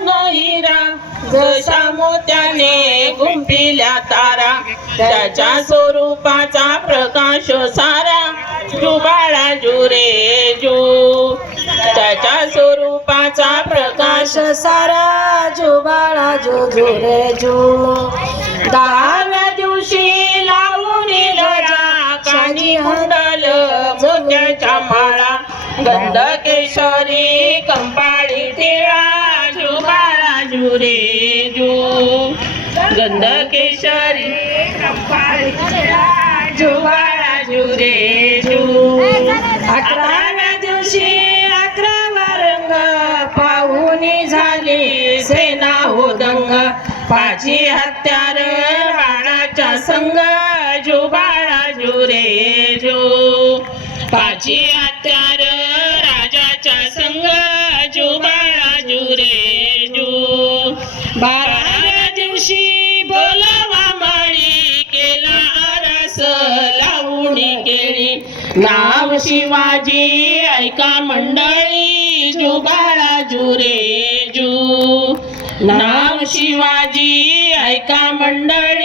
रत्न हिरा जशा मोत्याने गुंफिल्या तारा त्याच्या स्वरूपाचा प्रकाश सारा जुबाळा जुरे जू त्याच्या स्वरूपाचा प्रकाश सारा जुबाळा जुरे जू 10व्या दिवशी लावून गळा कानी कुंडल मोत्याच्या माळा गंध केशरी कंपाळी टिळा जुबाळा जुरे जू गंध केशरी कंपाळी टिळा जुबाळा जुरे जू 11व्या दिवशी 11वा रंग पाहुणी झाली सेना हो दंग 5 हत्यार बाळाच्या संग जुबाळा जुरे जू 5 हत्यार राजाच्या संग जुबाळा जुरे जू 12व्या दिवशी बोलावा माळी केला आरस लावणी केली नाव शिवाजी ऐका मंडळी जुबाळा जुरे जू नाव शिवाजी ऐका मंडळी